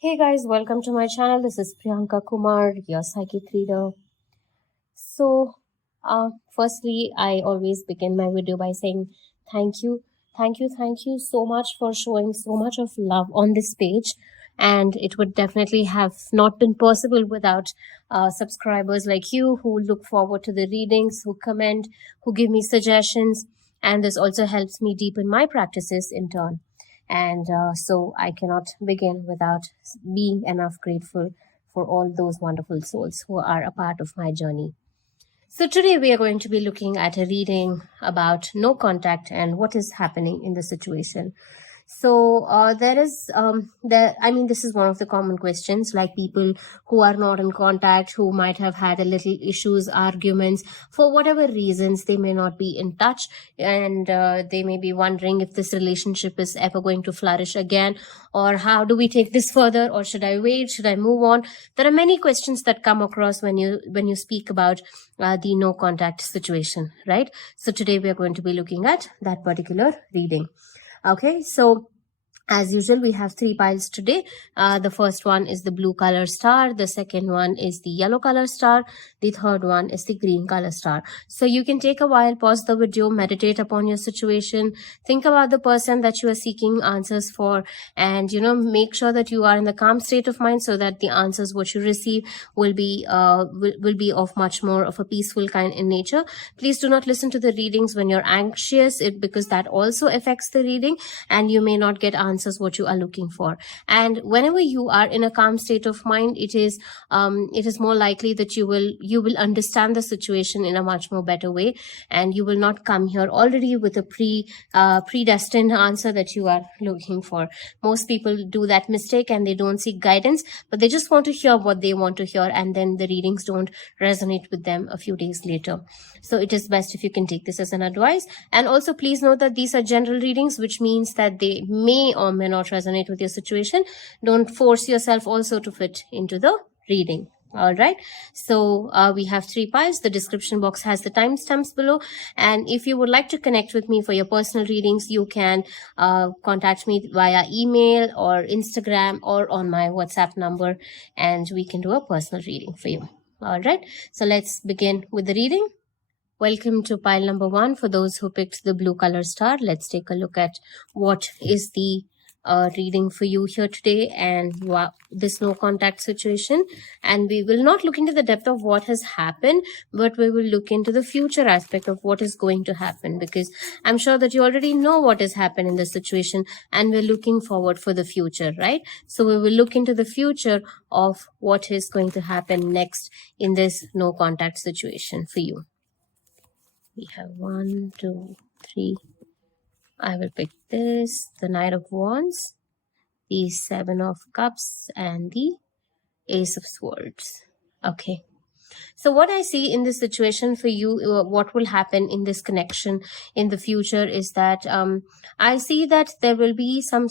Hey guys, welcome to my channel. This is Priyanka Kumar, your psychic reader. So, firstly, I always begin my video by saying thank you, thank you so much for showing so much of love on this page. And it would definitely have not been possible without subscribers like you who look forward to the readings, who comment, who give me suggestions. And this also helps me deepen my practices in turn. And so I cannot begin without being enough grateful for all those wonderful souls who are a part of my journey. So today we are going to be looking at a reading about no contact and what is happening in the situation. So this is one of the common questions, like people who are not in contact, who might have had a little issues, arguments, for whatever reasons, they may not be in touch, and they may be wondering if this relationship is ever going to flourish again, or how do we take this further, or should I wait, should I move on? There are many questions that come across when you speak about the no contact situation, right? So today we are going to be looking at that particular reading. Okay, so as usual, we have 3 piles today. The first one is the blue color star. The second one is the yellow color star. The third one is the green color star. So you can take a while, pause the video, meditate upon your situation, think about the person that you are seeking answers for, and make sure that you are in the calm state of mind so that the answers what you receive will be of much more of a peaceful kind in nature. Please do not listen to the readings when you're anxious, because that also affects the reading, and you may not get answers what you are looking for. And whenever you are in a calm state of mind, it is more likely that you will understand the situation in a much more better way, and you will not come here already with a predestined answer that you are looking for. Most people do that mistake and they don't seek guidance, but they just want to hear what they want to hear, and then the readings don't resonate with them a few days later. So it is best if you can take this as an advice. And also please note that these are general readings, which means that they may or may not resonate with your situation. Don't force yourself also to fit into the reading. All right, so we have 3 piles. The description box has the timestamps below, and if you would like to connect with me for your personal readings, you can contact me via email or Instagram or on my WhatsApp number, and we can do a personal reading for you. All right, so let's begin with the reading. Welcome to pile number 1. For those who picked the blue color star, let's take a look at what is the reading for you here today, and this no contact situation. And we will not look into the depth of what has happened, but we will look into the future aspect of what is going to happen, because I'm sure that you already know what has happened in this situation, and we're looking forward for the future, right? So we will look into the future of what is going to happen next in this no contact situation for you. We have 1, 2, 3. I will pick this, the Knight of Wands, the 7 of Cups, and the Ace of Swords. Okay. So what I see in this situation for you, what will happen in this connection in the future is that I see that there will be some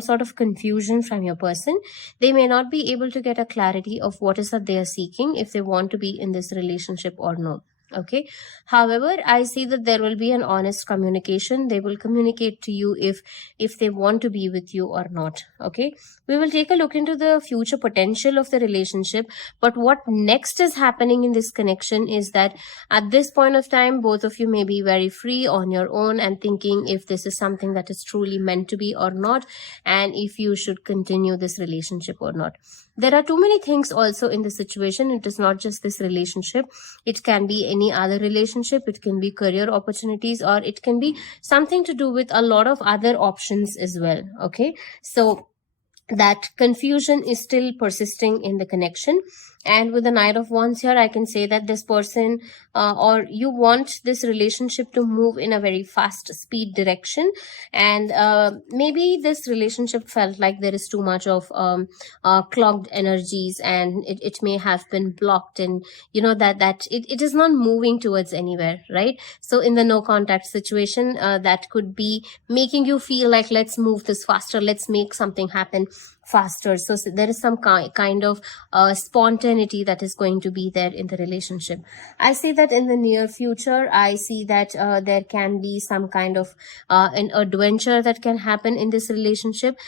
sort of confusion from your person. They may not be able to get a clarity of what is that they are seeking, if they want to be in this relationship or no. Okay, however, I see that there will be an honest communication. They will communicate to you if they want to be with you or not. Okay, we will take a look into the future potential of the relationship, but what next is happening in this connection is that at this point of time, both of you may be very free on your own and thinking if this is something that is truly meant to be or not, and if you should continue this relationship or not. There are too many things also in the situation. It is not just this relationship. It can be any other relationship. It can be career opportunities, or it can be something to do with a lot of other options as well. Okay, so that confusion is still persisting in the connection. And with the Knight of Wands here, I can say that this person or you want this relationship to move in a very fast speed direction, and maybe this relationship felt like there is too much of clogged energies, and it may have been blocked, and that it is not moving towards anywhere, right? So in the no contact situation, that could be making you feel like, let's move this faster, let's make something happen faster. So there is some kind of spontaneity that is going to be there in the relationship. I see that in the near future, I see that there can be some kind of an adventure that can happen in this relationship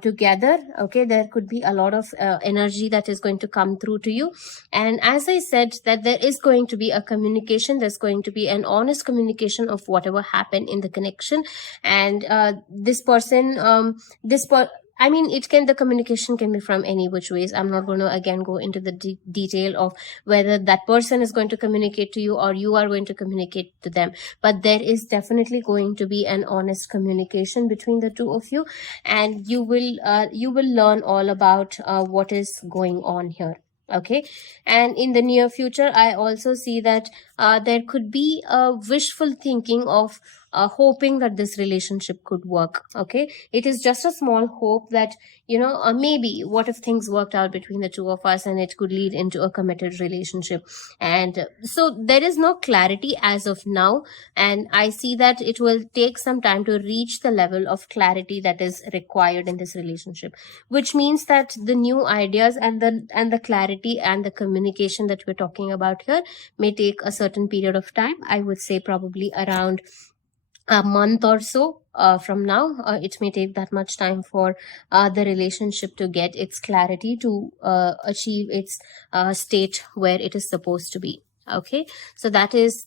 together. Okay, there could be a lot of energy that is going to come through to you. And as I said, that there is going to be a communication, there's going to be an honest communication of whatever happened in the connection. And this person, I mean, the communication can be from any which ways. I'm not going to again go into the detail of whether that person is going to communicate to you or you are going to communicate to them. But there is definitely going to be an honest communication between the two of you, and you will learn all about what is going on here. Okay, and in the near future, I also see that there could be a wishful thinking of hoping that this relationship could work. Okay, it is just a small hope that, maybe what if things worked out between the two of us and it could lead into a committed relationship. And so there is no clarity as of now, and I see that it will take some time to reach the level of clarity that is required in this relationship, which means that the new ideas and the clarity and the communication that we're talking about here may take a certain period of time. I would say probably around a month or so from now. It may take that much time for the relationship to get its clarity, to achieve its state where it is supposed to be. Okay, so that is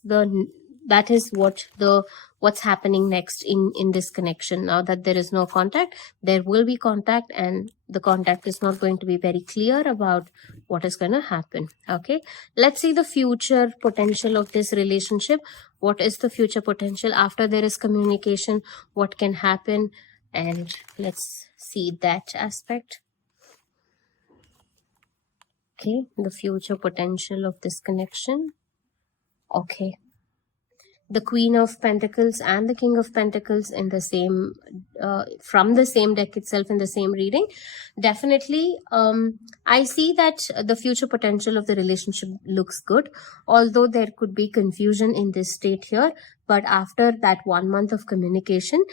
what's happening next in this connection. Now that there is no contact, there will be contact, and the contact is not going to be very clear about what is going to happen. Okay, let's see the future potential of this relationship. What is the future potential after there is communication? What can happen? And let's see that aspect. Okay, the future potential of this connection. Okay, the Queen of Pentacles and the King of Pentacles in the same from the same deck itself, in the same reading. Definitely I see that the future potential of the relationship looks good, although there could be confusion in this state here. But after that 1 month of communication,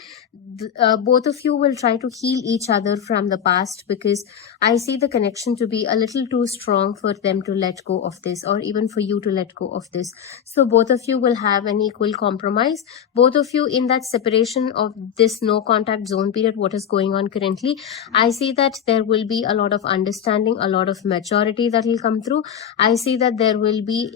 both of you will try to heal each other from the past, because I see the connection to be a little too strong for them to let go of this, or even for you to let go of this. So both of you will have an equal compromise. Both of you in that separation of this no contact zone period, what is going on currently, I see that there will be a lot of understanding, a lot of maturity that will come through. I see that there will be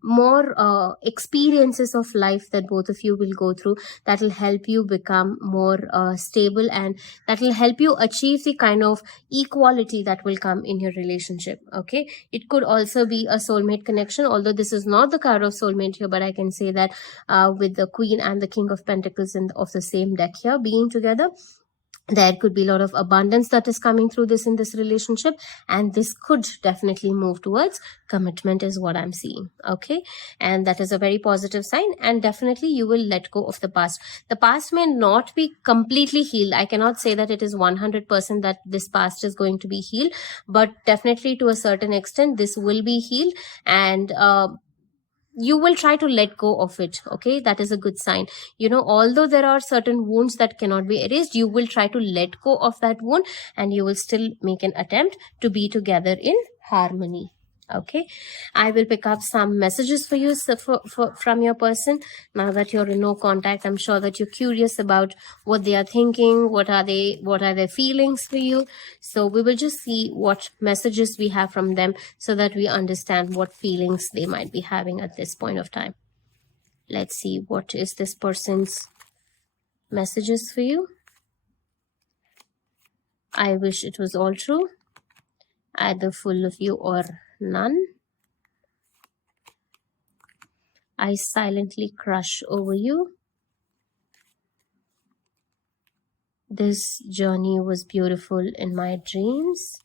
more experiences of life that both of you will go through, that will help you become more stable, and that will help you achieve the kind of equality that will come in your relationship. Okay, it could also be a soulmate connection, although this is not the card of soulmate here, but I can say that with the Queen and the King of Pentacles of the same deck here being together, there could be a lot of abundance that is coming through in this relationship, and this could definitely move towards commitment is what I'm seeing. Okay, and that is a very positive sign, and definitely you will let go of the past. The past may not be completely healed. I cannot say that it is 100% that this past is going to be healed, but definitely to a certain extent this will be healed, and you will try to let go of it. Okay, that is a good sign. Although there are certain wounds that cannot be erased, you will try to let go of that wound, and you will still make an attempt to be together in harmony. Okay, I will pick up some messages for you from your person. Now that you're in no contact, I'm sure that you're curious about what they are thinking, what are their feelings for you. So we will just see what messages we have from them, so that we understand what feelings they might be having at this point of time. Let's see, what is this person's messages for you? I wish it was all true, either full of you or none. I silently crush over you. This journey was beautiful in my dreams.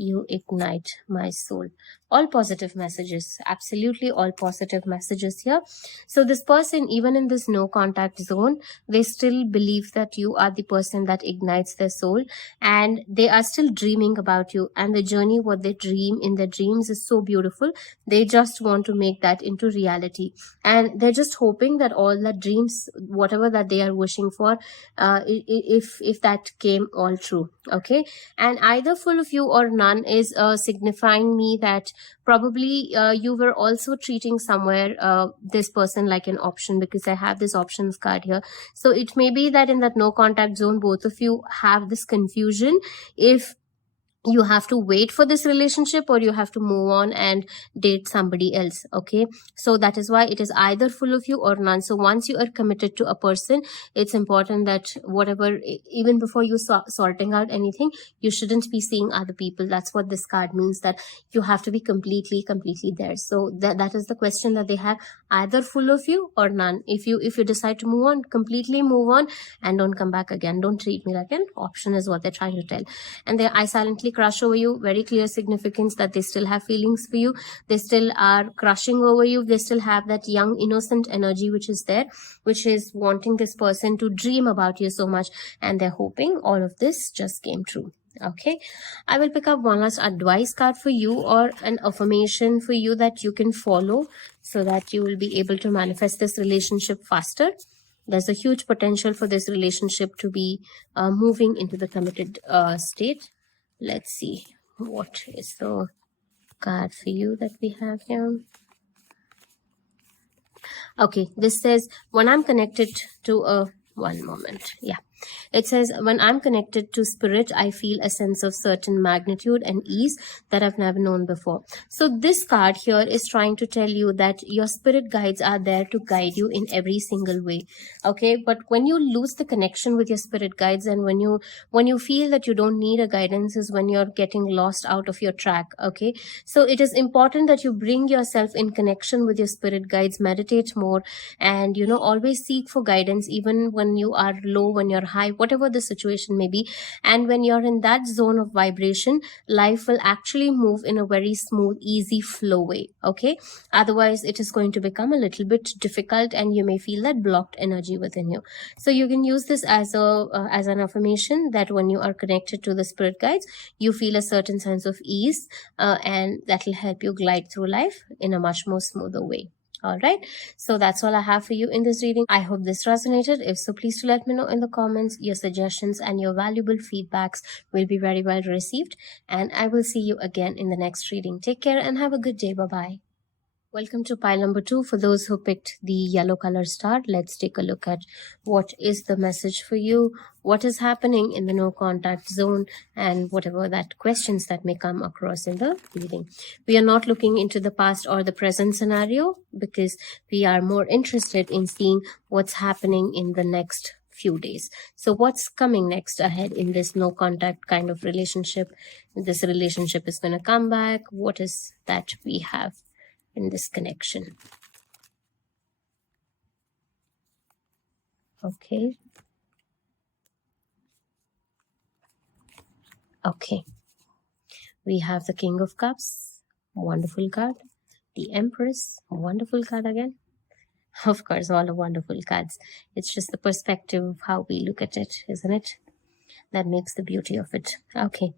you ignite my soul. All positive messages, absolutely all positive messages here. So this person, even in this no contact zone, they still believe that you are the person that ignites their soul, and they are still dreaming about you, and the journey what they dream in their dreams is so beautiful. They just want to make that into reality, and they're just hoping that all the dreams, whatever that they are wishing for, if that came all true. Okay, and either full of you or none is signifying me that probably you were also treating somewhere this person like an option, because I have this options card here. So it may be that in that no contact zone, both of you have this confusion if you have to wait for this relationship or you have to move on and date somebody else. Okay, so that is why it is either full of you or none. So once you are committed to a person, it's important that whatever, even before you sorting out anything, you shouldn't be seeing other people. That's what this card means, that you have to be completely there. So that is the question that they have, either full of you or none. If you decide to move on, completely move on and don't come back again. Don't treat me like an option is what they're trying to tell. And I silently crush over you, very clear significance that they still have feelings for you. They still are crushing over you. They still have that young innocent energy which is there, which is wanting this person to dream about you so much, and they're hoping all of this just came true. Okay, I will pick up one last advice card for you, or an affirmation for you that you can follow so that you will be able to manifest this relationship faster. There's a huge potential for this relationship to be moving into the committed state. Let's see, what is the card for you that we have here? Okay, this says, when I'm connected to a, one moment, yeah. It says, when I'm connected to spirit, I feel a sense of certain magnitude and ease that I've never known before. So this card here is trying to tell you that your spirit guides are there to guide you in every single way. Okay, but when you lose the connection with your spirit guides, and when you feel that you don't need a guidance, is when you're getting lost out of your track. Okay, so it is important that you bring yourself in connection with your spirit guides, meditate more, and always seek for guidance, even when you are low, when you're high, whatever the situation may be. And when you're in that zone of vibration, life will actually move in a very smooth, easy flow way. Okay, otherwise it is going to become a little bit difficult, and you may feel that blocked energy within you. So you can use this as an affirmation, that when you are connected to the spirit guides, you feel a certain sense of ease, and that will help you glide through life in a much more smoother way. All right, so that's all I have for you in this reading. I hope this resonated. If so, please do let me know in the comments. Your suggestions and your valuable feedbacks will be very well received, and I will see you again in the next reading. Take care and have a good day. Bye-bye. Welcome to pile number 2. For those who picked the yellow color star, let's take a look at what is the message for you, what is happening in the no contact zone, and whatever that questions that may come across in the reading. We are not looking into the past or the present scenario, because we are more interested in seeing what's happening in the next few days. So what's coming next ahead in this no contact kind of relationship? This relationship is going to come back. What is that we have in this connection? Okay, we have the King of Cups, wonderful card. The Empress, wonderful card again. Of course, all the wonderful cards. It's just the perspective of how we look at it, isn't it? That makes the beauty of it. Okay,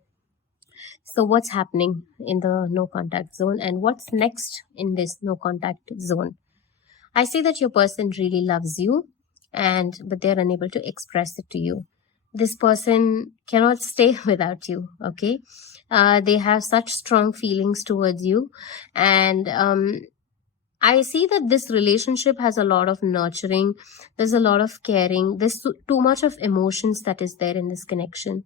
so what's happening in the no contact zone, and what's next in this no contact zone? I see that your person really loves you, but they're unable to express it to you. This person cannot stay without you. Okay, they have such strong feelings towards you, and I see that this relationship has a lot of nurturing. There's a lot of caring. There's too much of emotions that is there in this connection.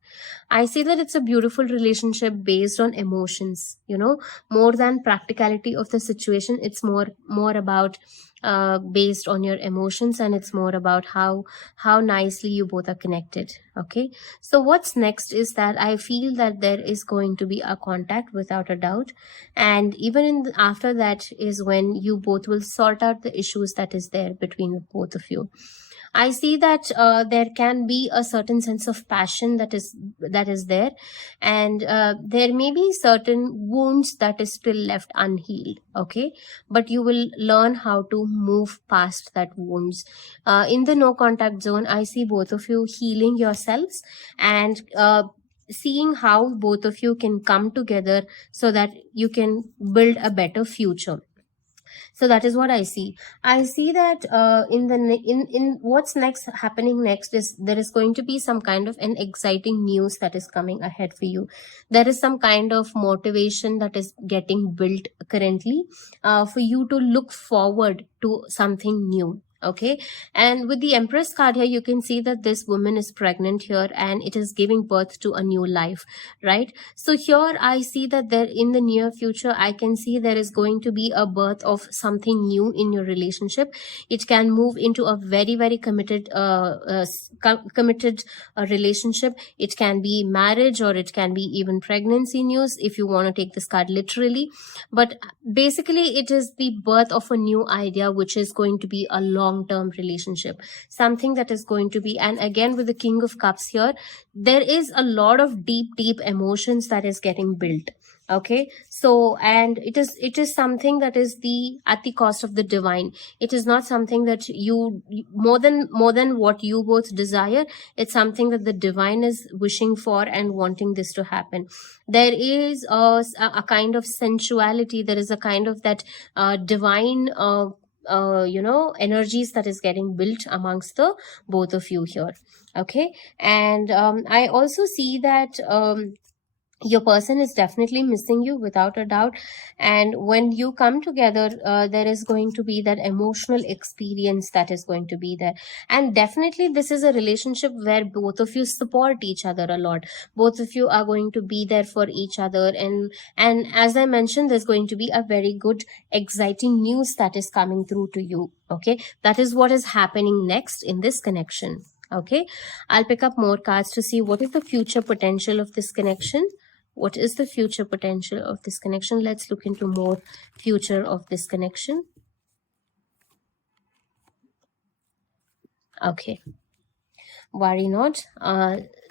I see that it's a beautiful relationship based on emotions, more than practicality of the situation. It's more about based on your emotions, and it's more about how nicely you both are connected. Okay, so what's next is that I feel that there is going to be a contact without a doubt, and even after that is when you both will sort out the issues that is there between both of you. I see that there can be a certain sense of passion that is there, and there may be certain wounds that is still left unhealed. Okay, but you will learn how to move past that wounds. In the no contact zone, I see both of you healing yourselves and seeing how both of you can come together so that you can build a better future. So that is what I see. I see that in what's next happening next is there is going to be some kind of an exciting news that is coming ahead for you. There is some kind of motivation that is getting built currently for you to look forward to something new. Okay, and with the Empress card here, you can see that this woman is pregnant here and it is giving birth to a new life, right? So here I see that there in the near future, I can see there is going to be a birth of something new in your relationship. It can move into a very, very committed relationship. It can be marriage, or it can be even pregnancy news if you want to take this card literally. But basically it is the birth of a new idea, which is going to be a long-term relationship, something that is going to be. And again, with the King of Cups here, there is a lot of deep emotions that is getting built. Okay, so and it is something that is at the cost of the divine. It is not something that you more than what you both desire. It's something that the divine is wishing for and wanting this to happen. There is a kind of sensuality. There is a kind of that divine energies that is getting built amongst the both of you here. Okay, and I also see that your person is definitely missing you without a doubt, and when you come together, there is going to be that emotional experience that is going to be there. And definitely this is a relationship where both of you support each other a lot. Both of you are going to be there for each other, and as I mentioned, there's going to be a very good exciting news that is coming through to you. Okay, that is what is happening next in this connection. Okay, I'll pick up more cards to see what is the future potential of this connection. What is the future potential of this connection? Let's look into more future of this connection. Okay, worry not.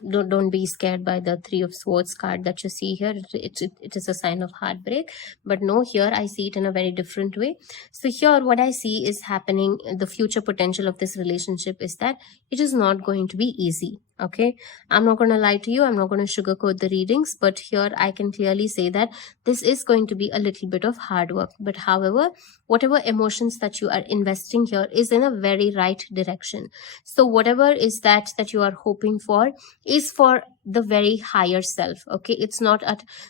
Don't be scared by the Three of Swords card that you see here. It is a sign of heartbreak, but no, here I see it in a very different way. So here what I see is happening, the future potential of this relationship is that it is not going to be easy. Okay, I'm not going to lie to you. I'm not going to sugarcoat the readings, but here I can clearly say that this is going to be a little bit of hard work. But however, whatever emotions that you are investing here is in a very right direction. So whatever is that you are hoping for is for the very higher self. Okay, it's not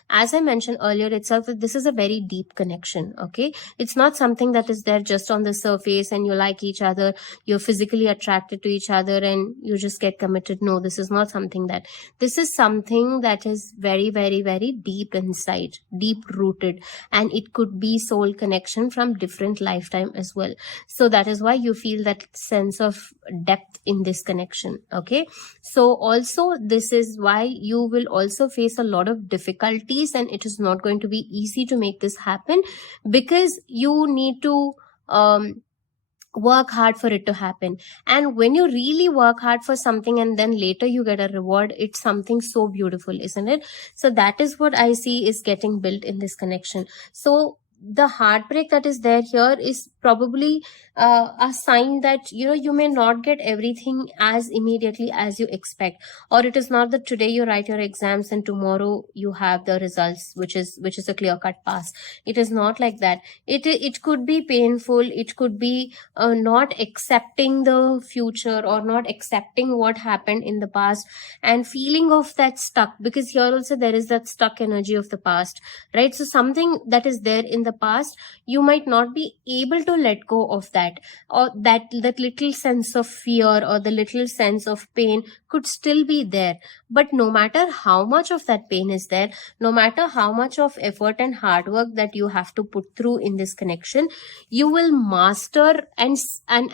as I mentioned earlier itself, that this is a very deep connection. Okay, it's not something that is there just on the surface and you like each other, you're physically attracted to each other and you just get committed. No, this is not something that. This is something that is very, very, very deep inside, deep rooted, and it could be soul connection from different lifetime as well. So that is why you feel that sense of depth in this connection. Okay, so also this is why you will also face a lot of difficulties, and it is not going to be easy to make this happen, because you need to work hard for it to happen. And when you really work hard for something and then later you get a reward, it's something so beautiful, isn't it? So that is what I see is getting built in this connection. So the heartbreak that is there here is probably a sign that you may not get everything as immediately as you expect, or it is not that today you write your exams and tomorrow you have the results which is a clear-cut pass. It is not like that. It could be painful. It could be not accepting the future or not accepting what happened in the past and feeling of that stuck, because here also there is that stuck energy of the past, right? So something that is there in the past, you might not be able to let go of that, or that little sense of fear or the little sense of pain could still be there. But no matter how much of that pain is there, no matter how much of effort and hard work that you have to put through in this connection, you will master and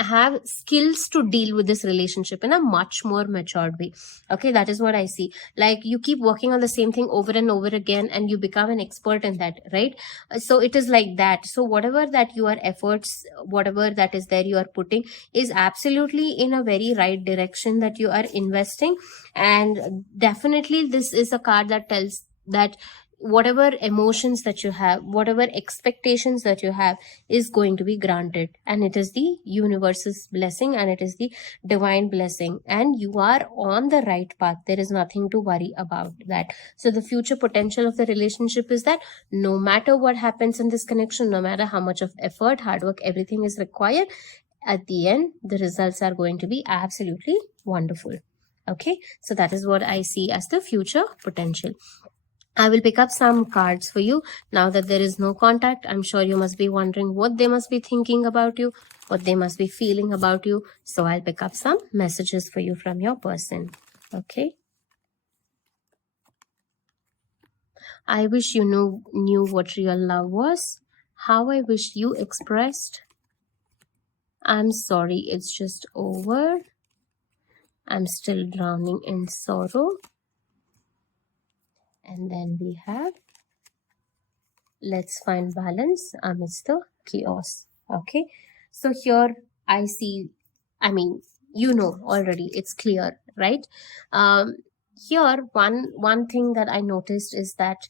have skills to deal with this relationship in a much more matured way. Okay, that is what I see. Like you keep working on the same thing over and over again and you become an expert in that, right? So it is like that. So whatever that your efforts, whatever that is there you are putting, is absolutely in a very right direction that you are investing. And definitely this is a card that tells that whatever emotions that you have, whatever expectations that you have, is going to be granted, and it is the universe's blessing, and it is the divine blessing, and you are on the right path. There is nothing to worry about that. So the future potential of the relationship is that no matter what happens in this connection, no matter how much of effort, hard work, everything is required, at the end the results are going to be absolutely wonderful. Okay, so that is what I see as the future potential. I will pick up some cards for you. Now that there is no contact, I'm sure you must be wondering what they must be thinking about you, what they must be feeling about you. So I'll pick up some messages for you from your person. Okay. I wish you knew what real love was. How I wish you expressed. I'm sorry, it's just over. I'm still drowning in sorrow. And then we have, let's find balance amidst the chaos. Okay, so here I see, I mean, already, it's clear, right? Here one thing that I noticed is that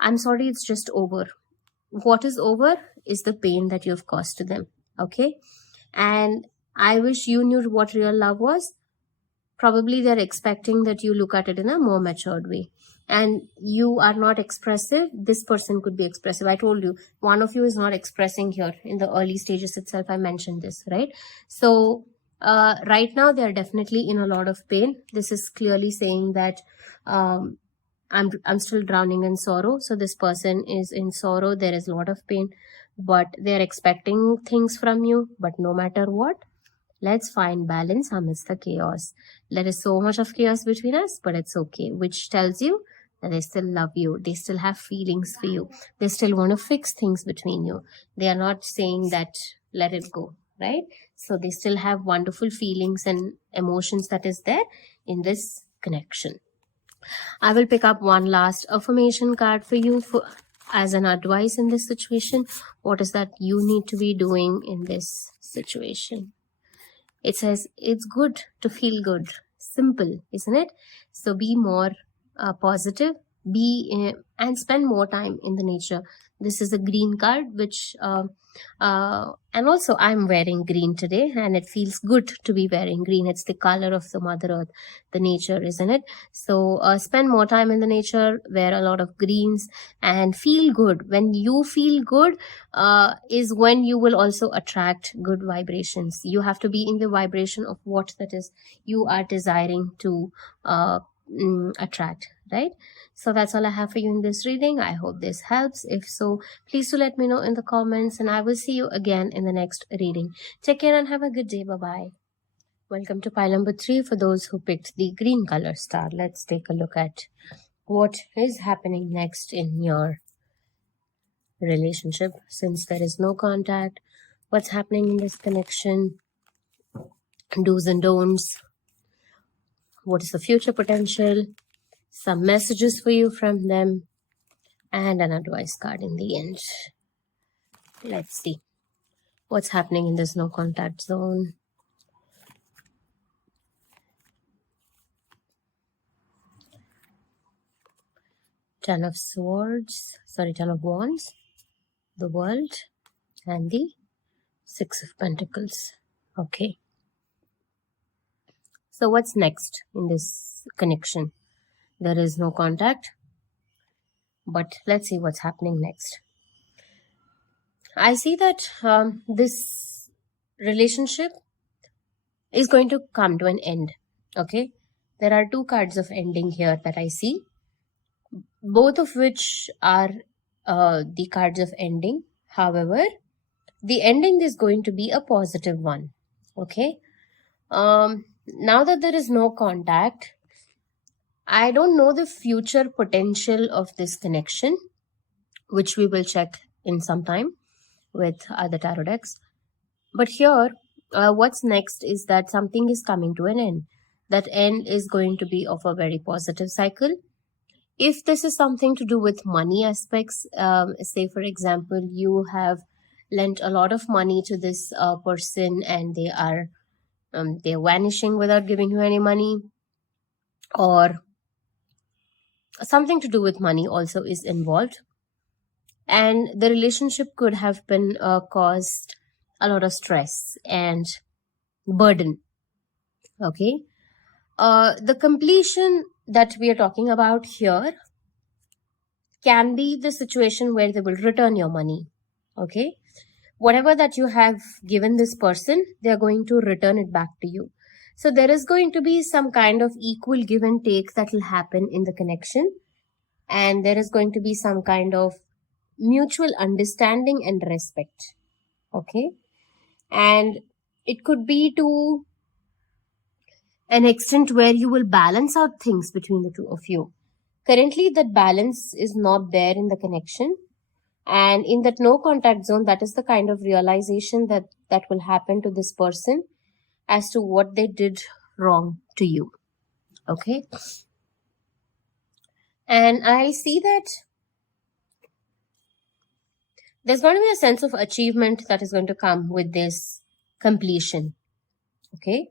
I'm sorry, it's just over. What is over is the pain that you've caused to them. Okay, and I wish you knew what real love was. Probably they're expecting that you look at it in a more matured way, and you are not expressive. This person could be expressive. I told you, one of you is not expressing here in the early stages itself. I mentioned this, right? So right now they are definitely in a lot of pain. This is clearly saying that I'm still drowning in sorrow. So this person is in sorrow. There is a lot of pain, but they're expecting things from you. But no matter what, let's find balance amidst the chaos. There is so much of chaos between us, but it's okay, which tells you that they still love you. They still have feelings for you. They still want to fix things between you. They are not saying that let it go, right? So they still have wonderful feelings and emotions that is there in this connection. I will pick up one last affirmation card for you as an advice in this situation. What is that you need to be doing in this situation? It says it's good to feel good. Simple, isn't it? So be more positive, and spend more time in the nature. This is a green card, which and also I'm wearing green today, and it feels good to be wearing green. It's the color of the Mother Earth, the nature, isn't it? So spend more time in the nature, wear a lot of greens, and feel good. When you feel good is when you will also attract good vibrations. You have to be in the vibration of what that is you are desiring to attract, right? So that's all I have for you in this reading. I hope this helps. If so, please do let me know in the comments, and I will see you again in the next reading. Take care and have a good day. Bye-bye. Welcome to pile number 3 for those who picked the green color star. Let's take a look at what is happening next in your relationship. Since there is no contact, what's happening in this connection, do's and don'ts, what is the future potential, some messages for you from them, and an advice card in the end. Let's see what's happening in this no contact zone. Ten of Wands, the World, and the 6 of Pentacles. Okay. So what's next in this connection? There is no contact, but let's see what's happening next. I see that this relationship is going to come to an end. Okay. There are 2 cards of ending here that I see, both of which are the cards of ending. However, the ending is going to be a positive one. Okay. Now that there is no contact, I don't know the future potential of this connection, which we will check in some time with other tarot decks. But here, what's next is that something is coming to an end. That end is going to be of a very positive cycle. If this is something to do with money aspects, say for example, you have lent a lot of money to this person and they're vanishing without giving you any money, or something to do with money also is involved, and the relationship could have been caused a lot of stress and burden. Okay, the completion that we are talking about here can be the situation where they will return your money. Okay, whatever that you have given this person, they are going to return it back to you. So there is going to be some kind of equal give and take that will happen in the connection, and there is going to be some kind of mutual understanding and respect. Okay, and it could be to an extent where you will balance out things between the two of you. Currently, that balance is not there in the connection, and in that no contact zone, that is the kind of realization that will happen to this person as to what they did wrong to you. Okay, and I see that there's going to be a sense of achievement that is going to come with this completion. Okay,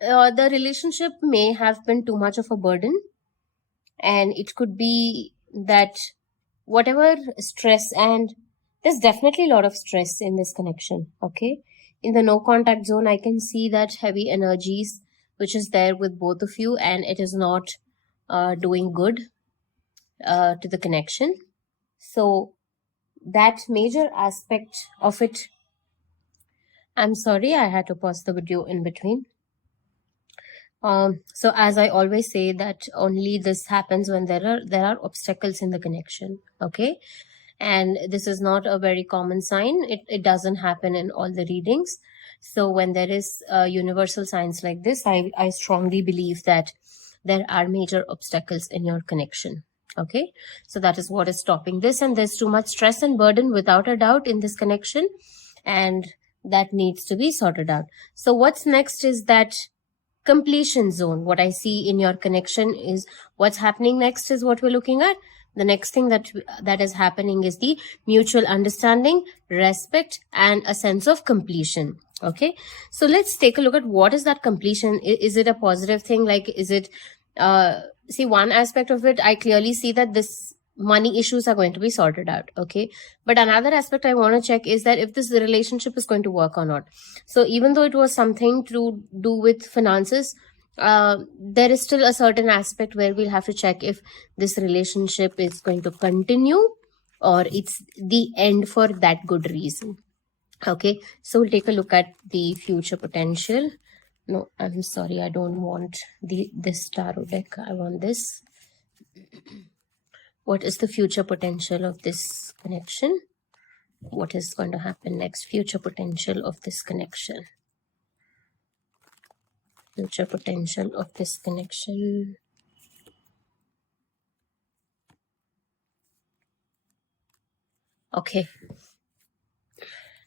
the relationship may have been too much of a burden, and it could be that whatever stress, and there's definitely a lot of stress in this connection. Okay, in the no contact zone, I can see that heavy energies which is there with both of you, and it is not doing good to the connection. So that major aspect of it, I'm sorry, I had to pause the video in between. So as I always say, that only this happens when there are obstacles in the connection. Okay, and this is not a very common sign. It doesn't happen in all the readings. So when there is universal signs like this, I strongly believe that there are major obstacles in your connection. Okay, so that is what is stopping this, and there's too much stress and burden without a doubt in this connection, and that needs to be sorted out. So what's next is that completion zone. What I see in your connection is what's happening next is what we're looking at. The next thing that is happening is the mutual understanding, respect, and a sense of completion. Okay, so let's take a look at what is that completion. Is it a positive thing? Like, is it see, one aspect of it, I clearly see that this money issues are going to be sorted out. Okay, but another aspect I want to check is that if this relationship is going to work or not. So even though it was something to do with finances, there is still a certain aspect where we'll have to check if this relationship is going to continue or it's the end for that good reason. Okay, so we'll take a look at the future potential. No, I'm sorry, I don't want this tarot deck. I want this. What is the future potential of this connection? What is going to happen next? Future potential of this connection. Future potential of this connection. Okay.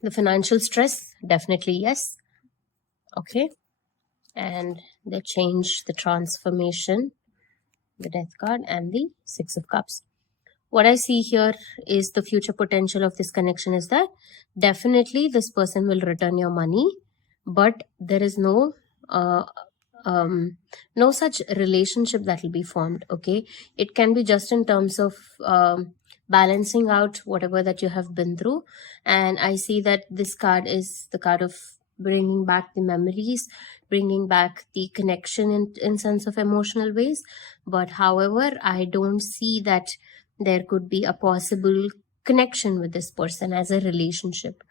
The financial stress, definitely yes. Okay. And the change, the transformation, the Death card, and the Six of Cups. What I see here is the future potential of this connection is that definitely this person will return your money, but there is no such relationship that will be formed. Okay, it can be just in terms of balancing out whatever that you have been through, and I see that this card is the card of bringing back the memories, bringing back the connection in sense of emotional ways. But however, I don't see that there could be a possible connection with this person as a relationship.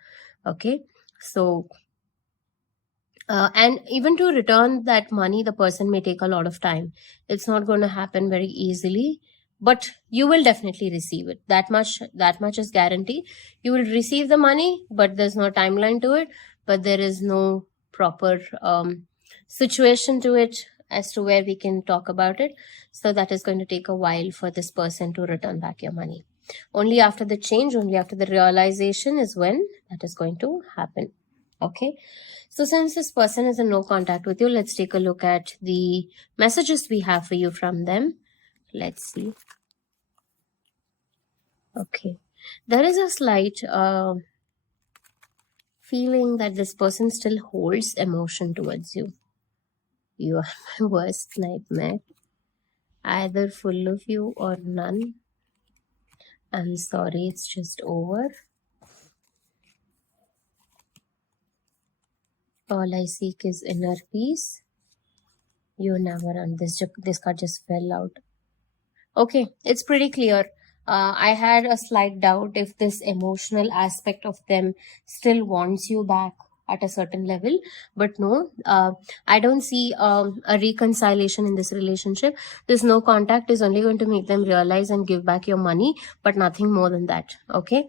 Okay, so and even to return that money, the person may take a lot of time. It's not going to happen very easily, but you will definitely receive it. That much is guaranteed. You will receive the money, but there's no timeline to it, but there is no proper situation to it as to where we can talk about it. So that is going to take a while for this person to return back your money. Only after the change, only after the realization is when that is going to happen. Okay, so since this person is in no contact with you, let's take a look at the messages we have for you from them. Let's see. Okay. There is a slight feeling that this person still holds emotion towards you. You are my worst nightmare. Either full of you or none. I'm sorry, it's just over. All I seek is inner peace. You never this card just fell out. Okay, it's pretty clear. I had a slight doubt if this emotional aspect of them still wants you back at a certain level, but no, I don't see a reconciliation in this relationship. This no contact is only going to make them realize and give back your money, but nothing more than that. Okay,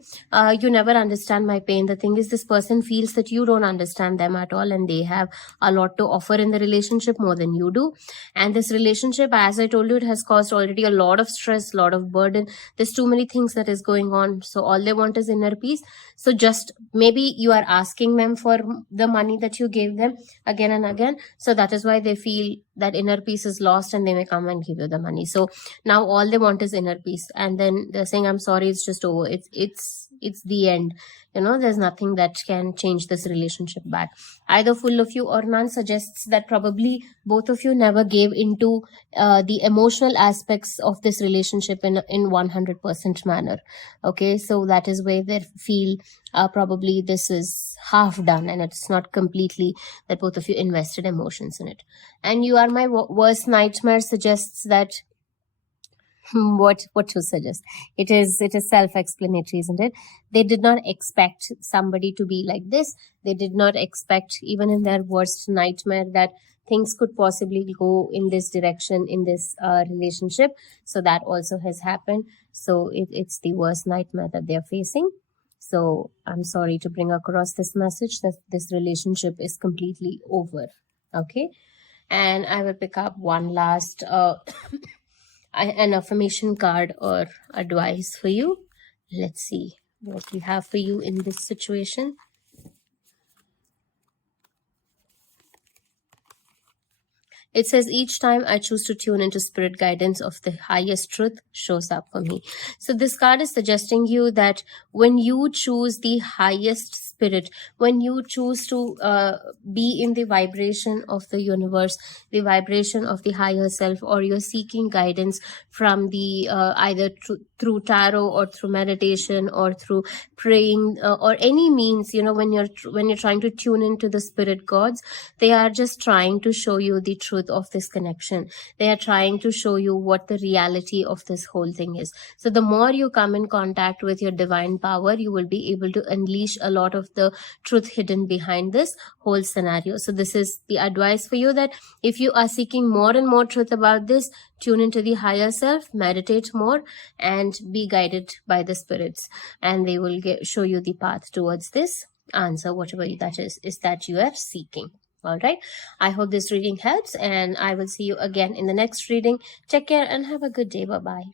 you never understand my pain. The thing is, this person feels that you don't understand them at all, and they have a lot to offer in the relationship more than you do. And this relationship, as I told you, it has caused already a lot of stress, lot of burden. There's too many things that is going on, so all they want is inner peace. So just maybe you are asking them for the money that you gave them again and again, so that is why they feel that inner peace is lost, and they may come and give you the money. So now all they want is inner peace, and then they're saying, I'm sorry, it's just over, it's the end. There's nothing that can change this relationship back. Either full of you or none suggests that probably both of you never gave into the emotional aspects of this relationship in 100% manner. Okay, so that is why they feel probably this is half done, and it's not completely that both of you invested emotions in it. And you are my worst nightmare suggests that what to suggest. It is self-explanatory, isn't it? They did not expect somebody to be like this. They did not expect, even in their worst nightmare, that things could possibly go in this direction in this relationship. So that also has happened. So it's the worst nightmare that they're facing. So I'm sorry to bring across this message that this relationship is completely over. Okay, and I will pick up one last an affirmation card or advice for you. Let's see what we have for you in this situation. It says, each time I choose to tune into spirit guidance of the highest truth shows up for me. So this card is suggesting you that when you choose the highest spirit, when you choose to be in the vibration of the universe, the vibration of the higher self, or you're seeking guidance from the either through tarot or through meditation or through praying or any means, when you're trying to tune into the spirit gods, they are just trying to show you the truth of this connection. They are trying to show you what the reality of this whole thing is. So the more you come in contact with your divine power, you will be able to unleash a lot of the truth hidden behind this whole scenario. So this is the advice for you, that if you are seeking more and more truth about this, tune into the higher self, meditate more, and be guided by the spirits, and they will show you the path towards this answer, whatever that is that you are seeking. All right, I hope this reading helps, and I will see you again in the next reading. Take care and have a good day. Bye-bye.